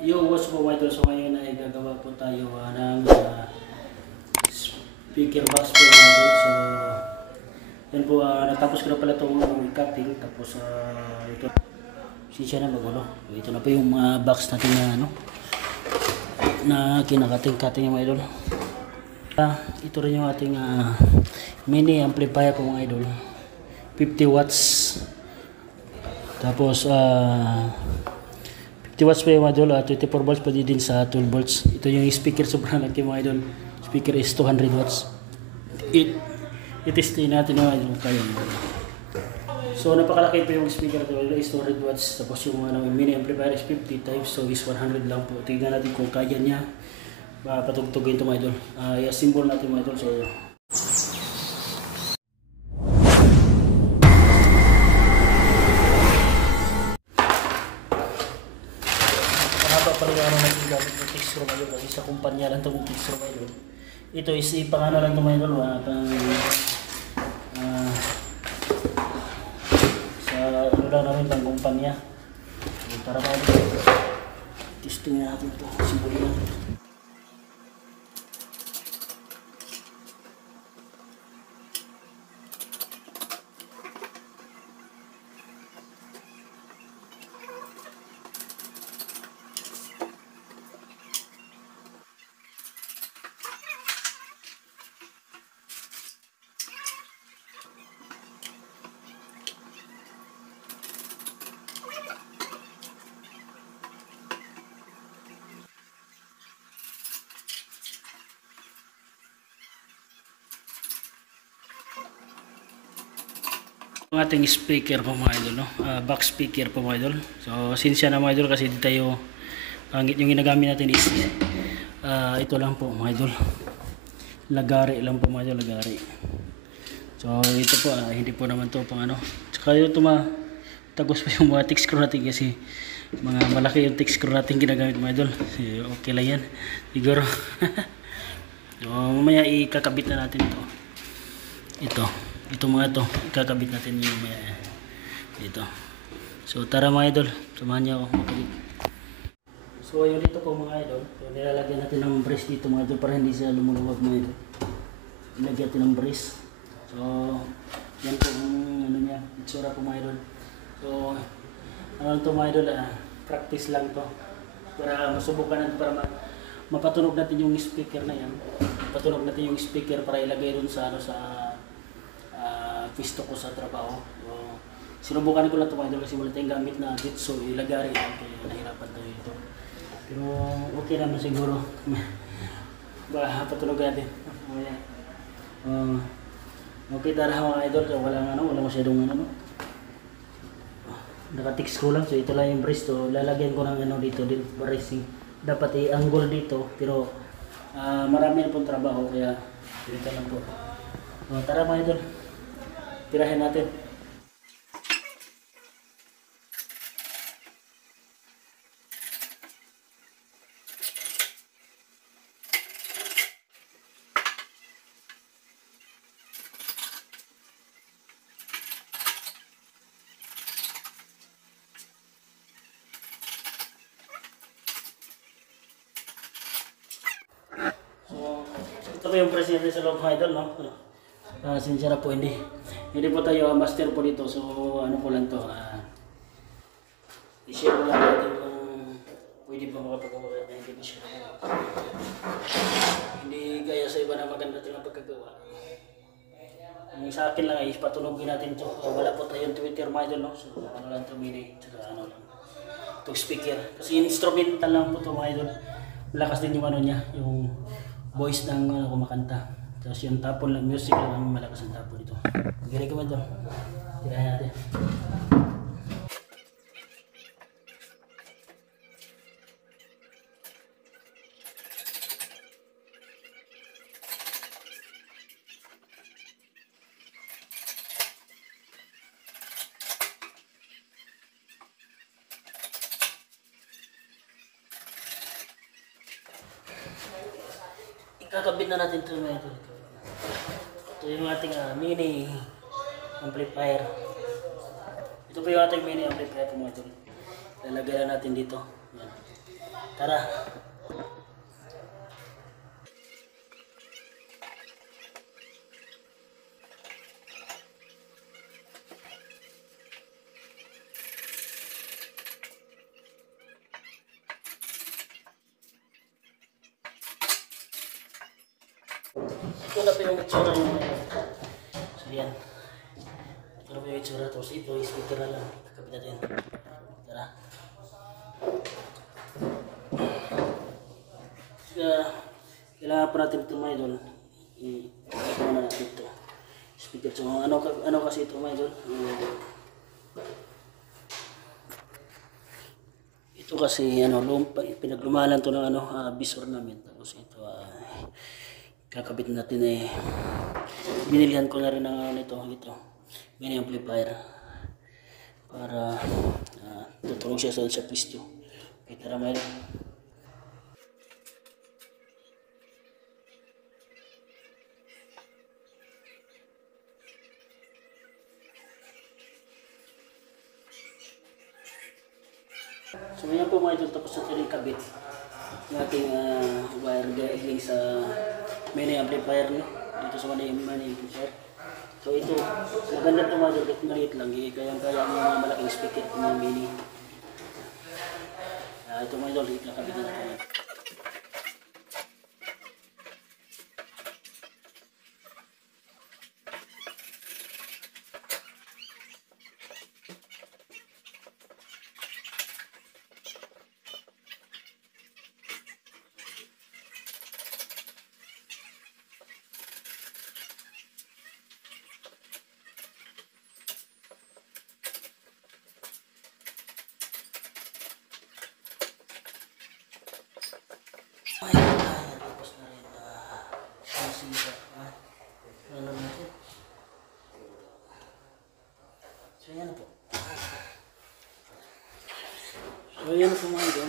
Yung what's po mga idol, so ngayon ay gagawa po tayo ng speaker box po mga idol. So yan po, natapos ko na pala itong cutting, tapos ito, siya na magulo. Ito na po yung box natin na na kinakating-cutting mga idol. Ito rin yung ating mini amplifier po mga idol, 50 watts. Tapos 50 watts pa yung mga idol, 24 volts pwede din sa 12 volts. Ito yung speaker, sobrang laki mga idol. Speaker is 200 watts. Itestin natin mga idol kaya. So napakalaki po yung speaker ito, is 200 watts. Tapos yung mini amplifier is 50 times, so is 100 lang po. Tignan natin kung kaya niya patugtugin ito mga idol. I-assemble natin mga idol. So pala natin gamit ng texture mga idol, sa kumpanya lang itong texture mga idol. Ito is ipangano lang ito mga idol, sa ano lang namin pang kumpanya. Para mga idol, testing natin ito, simbolo natin. Ang ating speaker po mga idol, box speaker po mga idol. So sinsya na mga idol kasi di tayo pangit yung ginagamit natin is ito lang po mga idol, lagari lang po mga idol, lagari. So ito po hindi po naman to pang tsaka yung tagos pa yung mga thick screw natin kasi mga malaki yung thick screw natin ginagamit mga idol. So, okay lang yan siguro. So mamaya ikakabit na natin ito mga to, ikakabit natin yung dito. So tara mga idol, samahan niyo ako makabit. So yung dito po mga idol, so, nilalagyan natin ng brace dito mga idol para hindi siya lumuluwag mga idol. Ilagyan natin ng brace. So yan po ang niya, itsura po mga idol. So to mga idol, practice lang to para masubukan natin, para mapatunog natin yung speaker na yan. Patunog natin yung speaker para ilagay dun sa pisto ko sa trabaho. So, sinubukan ko lang ito mga idol kasi wala tayong gamit na so ilagari lang kaya nahirapan tayo ito. Pero okay naman siguro. Patunog natin. Okay tara mga idol, so, wala masyadong naka-tick screw lang. So ito lang yung brace to. Lalagyan ko ng dito bracing. Dapat i-angle dito pero marami na pong trabaho kaya dito lang po. So, tara mga idol, tirahin natin. So ito po yung presidente sa loob mga idol, no? Sincere po, hindi po tayo master po dito, so ko lang to, i-share ko lang natin kung pwede ba makapagawa na hindi ko share. Hindi gaya sa iba na maganda silang pagkagawa. Ang sa akin lang ay patunogin natin to. Wala po tayong Twitter mga idol, no? So lang to, mini, tsaka lang itong speaker kasi instrumental lang po to mga idol. Malakas din yung niya, yung voice ng kumakanta. Tapos yung tapon lang, music lang ang malakas ang tapon ito. Mag-recommend doon. Tirahin natin. Ikakabit na natin ito mga ito. Ito yung ating mini amplifier. Ito po yung ating mini amplifier po mga ito. Lalagay na natin dito. Yan. Tara. Ito na po yung itsura niya. So yan. Ito na po yung itsura. Tapos ito, speaker na lang. Kakapit natin. Tara. Kailangan pa natin ito mga idol. I-ano na natin ito. Speaker. So ano kasi ito mga idol? Ito kasi pinaglumalan to ng visor namin. Tapos ito kakabit natin binilihan ko na rin ng ito mini amplifier para tutulong siya sa pistyo. Okay, tara mga idol. So ngayon po mga idol, tapos natin yung kabit ng ating wire galing sa mini amplifier dito sa mini amplifier. So ito, maganda ito mga idol, maliit lang, kaya ng mga malaking speaker ng mini. Ito mga idol, ikakabit na natin. Tapos na rin sisa. Ano natin? So yan po. So yan po mga idol,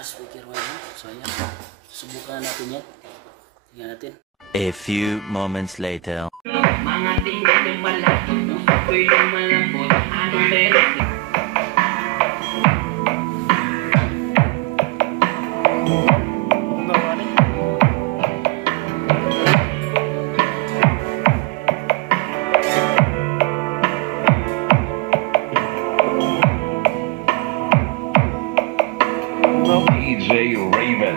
speaker wire. So yan. Subukan natin yan. Tingnan natin. A few moments later. Mga tingin yung malaki, ako'y lumalambot, ano meron? DJ Raven